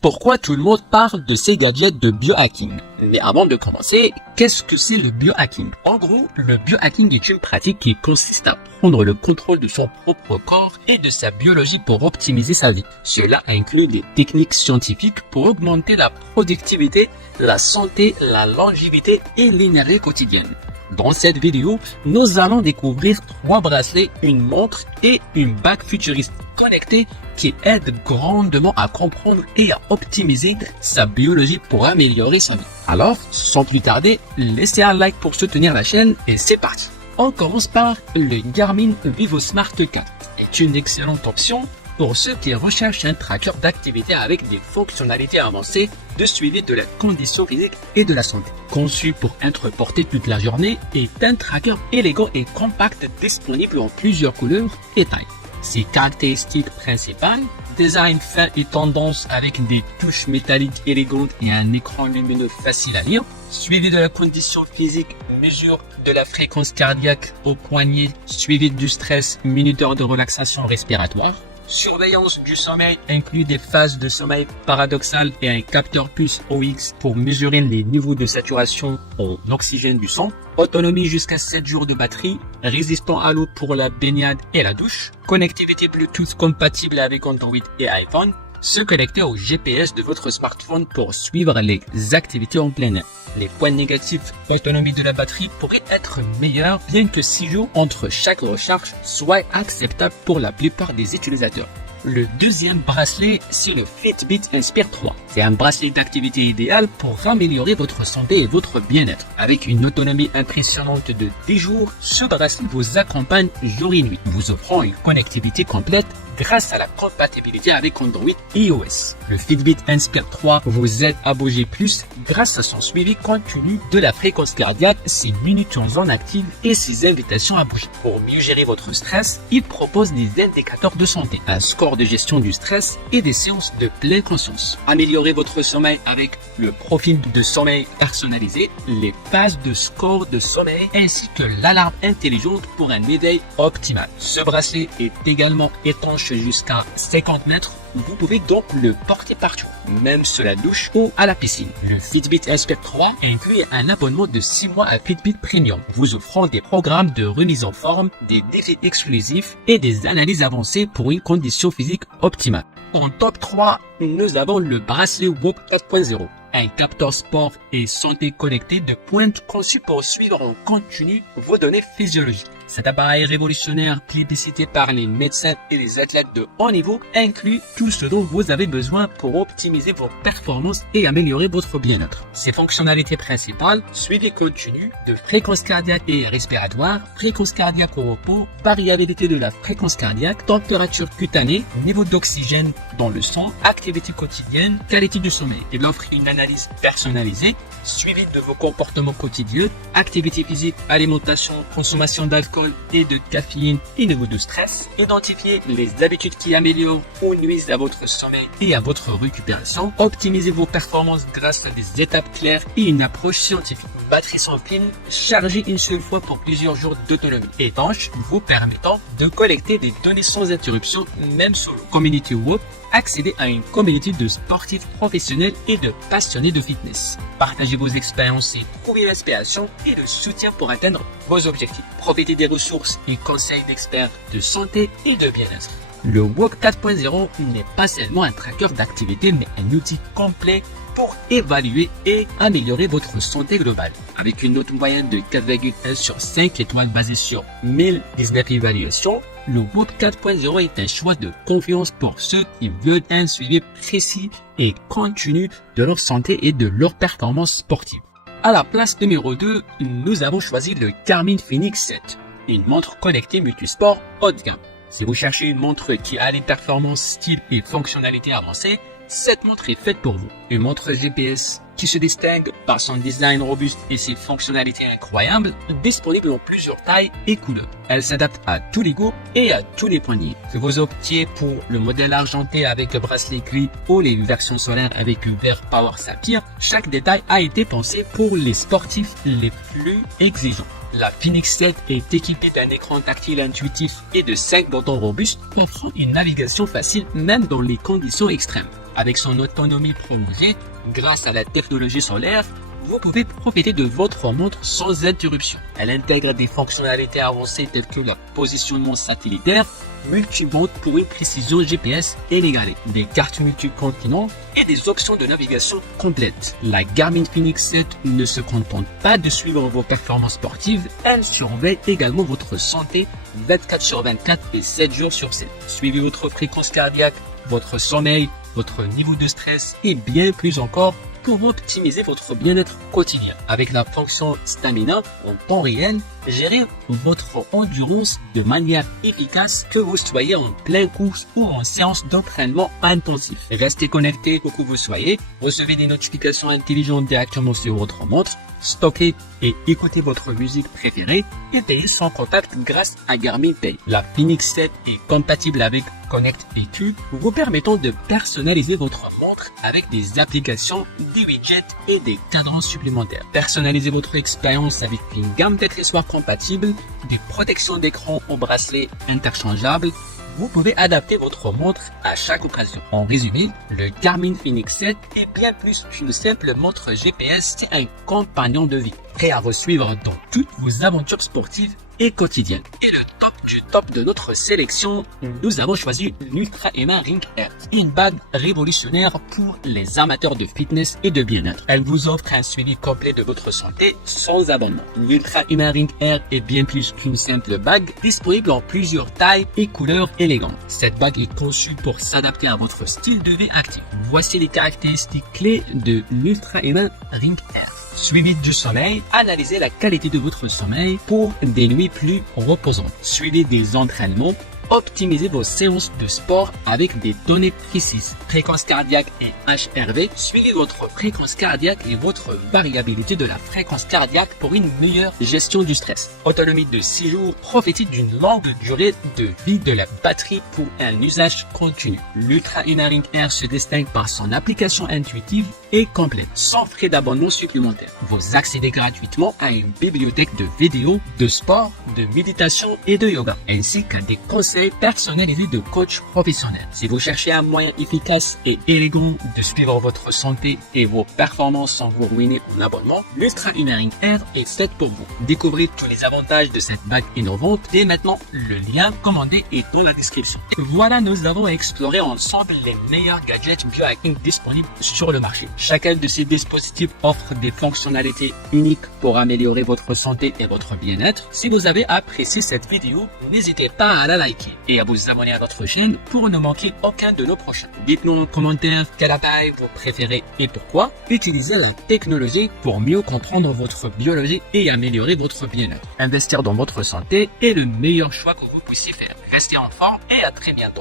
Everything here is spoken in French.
Pourquoi tout le monde parle de ces gadgets de biohacking? Mais avant de commencer, qu'est-ce que c'est le biohacking? En gros, le biohacking est une pratique qui consiste à prendre le contrôle de son propre corps et de sa biologie pour optimiser sa vie. Cela inclut des techniques scientifiques pour augmenter la productivité, la santé, la longévité et l'énergie quotidienne. Dans cette vidéo, nous allons découvrir 3 bracelets, une montre et une bague futuriste connectée qui aident grandement à comprendre et à optimiser sa biologie pour améliorer sa vie. Alors, sans plus tarder, laissez un like pour soutenir la chaîne et c'est parti. On commence par le Garmin VivoSmart 4. C'est une excellente option pour ceux qui recherchent un tracker d'activité avec des fonctionnalités avancées de suivi de la condition physique et de la santé. Conçu pour être porté toute la journée, est un tracker élégant et compact disponible en plusieurs couleurs et tailles. Ses caractéristiques principales, design fin et tendance avec des touches métalliques élégantes et un écran lumineux facile à lire, suivi de la condition physique, mesure de la fréquence cardiaque au poignet, suivi du stress, minuteur de relaxation respiratoire. Surveillance du sommeil inclut des phases de sommeil paradoxal et un capteur pulse OX pour mesurer les niveaux de saturation en oxygène du sang. Autonomie jusqu'à 7 jours de batterie, résistant à l'eau pour la baignade et la douche. Connectivité Bluetooth compatible avec Android et iPhone. Se connecter au GPS de votre smartphone pour suivre les activités en plein air. Les points négatifs, l'autonomie de la batterie pourrait être meilleure bien que 6 jours entre chaque recharge soit acceptable pour la plupart des utilisateurs. Le deuxième bracelet, c'est le Fitbit Inspire 3. C'est un bracelet d'activité idéal pour améliorer votre santé et votre bien-être. Avec une autonomie impressionnante de 10 jours, ce bracelet vous accompagne jour et nuit, vous offrant une connectivité complète grâce à la compatibilité avec Android et iOS. Le Fitbit Inspire 3 vous aide à bouger plus grâce à son suivi continu de la fréquence cardiaque, ses minutes en zone active et ses invitations à bouger. Pour mieux gérer votre stress, il propose des indicateurs de santé, un score de gestion du stress et des séances de pleine conscience. Améliorez votre sommeil avec le profil de sommeil personnalisé, les phases de score de sommeil ainsi que l'alarme intelligente pour un éveil optimal. Ce bracelet est également étanche jusqu'à 50 mètres. Vous pouvez donc le porter partout, même sous la douche ou à la piscine. Le Fitbit Inspire 3 inclut un abonnement de 6 mois à Fitbit Premium, vous offrant des programmes de remise en forme, des défis exclusifs et des analyses avancées pour une condition physique optimale. En top 3, nous avons le bracelet Whoop 4.0. Un capteur sport et santé connecté de pointe conçu pour suivre en continu vos données physiologiques. Cet appareil révolutionnaire, plébiscité par les médecins et les athlètes de haut niveau, inclut tout ce dont vous avez besoin pour optimiser vos performances et améliorer votre bien-être. Ses fonctionnalités principales, suivi continu de fréquence cardiaque et respiratoire, fréquence cardiaque au repos, variabilité de la fréquence cardiaque, température cutanée, niveau d'oxygène dans le sang, activité quotidienne, qualité du sommeil. Il offre une analyse personnalisée, suivi de vos comportements quotidiens, activité physique, alimentation, consommation d'alcool et de caféine et niveau de stress, identifiez les habitudes qui améliorent ou nuisent à votre sommeil et à votre récupération, optimisez vos performances grâce à des étapes claires et une approche scientifique. Batterie sans fil, chargée une seule fois pour plusieurs jours d'autonomie. Étanche, vous permettant de collecter des données sans interruption, même sur le Community Whoop. Accédez à une communauté de sportifs professionnels et de passionnés de fitness. Partagez vos expériences et trouvez l'inspiration et le soutien pour atteindre vos objectifs. Profitez des ressources et conseils d'experts de santé et de bien-être. Le Whoop 4.0 n'est pas seulement un tracker d'activité, mais un outil complet pour évaluer et améliorer votre santé globale. Avec une note moyenne de 4,1 sur 5 étoiles basée sur 1019 évaluations, le Whoop 4.0 est un choix de confiance pour ceux qui veulent un suivi précis et continu de leur santé et de leur performance sportive. À la place numéro 2, nous avons choisi le Garmin Fenix 7, une montre connectée multisport haut de gamme. Si vous cherchez une montre qui a les performances, style et fonctionnalités avancées, cette montre est faite pour vous. Une montre GPS qui se distingue par son design robuste et ses fonctionnalités incroyables, disponible en plusieurs tailles et couleurs. Elle s'adapte à tous les goûts et à tous les poignets. Que vous optiez pour le modèle argenté avec bracelet gris ou les versions solaires avec un verre Power Saphir, chaque détail a été pensé pour les sportifs les plus exigeants. La Fenix 7 est équipée d'un écran tactile intuitif et de 5 boutons robustes offrant une navigation facile même dans les conditions extrêmes. Avec son autonomie prolongée, grâce à la technologie solaire, vous pouvez profiter de votre montre sans interruption. Elle intègre des fonctionnalités avancées telles que le positionnement satellitaire, multibande pour une précision GPS inégalée, des cartes multi-continents et des options de navigation complètes. La Garmin Fenix 7 ne se contente pas de suivre vos performances sportives, elle surveille également votre santé 24/24 et 7 jours sur 7. Suivez votre fréquence cardiaque, votre sommeil, votre niveau de stress et bien plus encore pour optimiser votre bien-être quotidien. Avec la fonction Stamina en temps réel, gérez votre endurance de manière efficace que vous soyez en pleine course ou en séance d'entraînement intensif. Restez connecté où que vous soyez, recevez des notifications intelligentes directement sur votre montre, stockez et écoutez votre musique préférée et payez sans contact grâce à Garmin Pay. La Fenix 7 est compatible avec Connect PQ, vous permettant de personnaliser votre montre avec des applications, des widgets et des cadrans supplémentaires. Personnalisez votre expérience avec une gamme d'accessoires compatibles, des protections d'écran au bracelet interchangeables. Vous pouvez adapter votre montre à chaque occasion. En résumé, le Garmin Fenix 7 est bien plus qu'une simple montre GPS, c'est un compagnon de vie, prêt à vous suivre dans toutes vos aventures sportives et quotidiennes. Et le top du top de notre sélection, nous avons choisi l'Ultra Human Ring Air, une bague révolutionnaire pour les amateurs de fitness et de bien-être. Elle vous offre un suivi complet de votre santé sans abonnement. L'Ultra Human Ring Air est bien plus qu'une simple bague, disponible en plusieurs tailles et couleurs élégantes. Cette bague est conçue pour s'adapter à votre style de vie actif. Voici les caractéristiques clés de l'Ultra Human Ring Air. Suivi du sommeil, analysez la qualité de votre sommeil pour des nuits plus reposantes. Suivez des entraînements, optimisez vos séances de sport avec des données précises. Fréquence cardiaque et HRV, suivez votre fréquence cardiaque et votre variabilité de la fréquence cardiaque pour une meilleure gestion du stress. Autonomie de 6 jours, profitez d'une longue durée de vie de la batterie pour un usage continu. L'Ultra Human Ring Air se distingue par son application intuitive et complète, sans frais d'abonnement supplémentaire. Vous accédez gratuitement à une bibliothèque de vidéos, de sport, de méditation et de yoga, ainsi qu'à des conseils personnalisés de coach professionnel. Si vous cherchez un moyen efficace et élégant de suivre votre santé et vos performances sans vous ruiner en abonnement, l'Ultra Human Ring Air est faite pour vous. Découvrez tous les avantages de cette bague innovante dès maintenant. Le lien commandé est dans la description. Voilà, nous avons exploré ensemble les meilleurs gadgets biohacking disponibles sur le marché. Chacun de ces dispositifs offre des fonctionnalités uniques pour améliorer votre santé et votre bien-être. Si vous avez apprécié cette vidéo, n'hésitez pas à la liker et à vous abonner à notre chaîne pour ne manquer aucun de nos prochains. Dites-nous en commentaire quelle appareil vous préférez et pourquoi. Utilisez la technologie pour mieux comprendre votre biologie et améliorer votre bien-être. Investir dans votre santé est le meilleur choix que vous puissiez faire. Restez en forme et à très bientôt.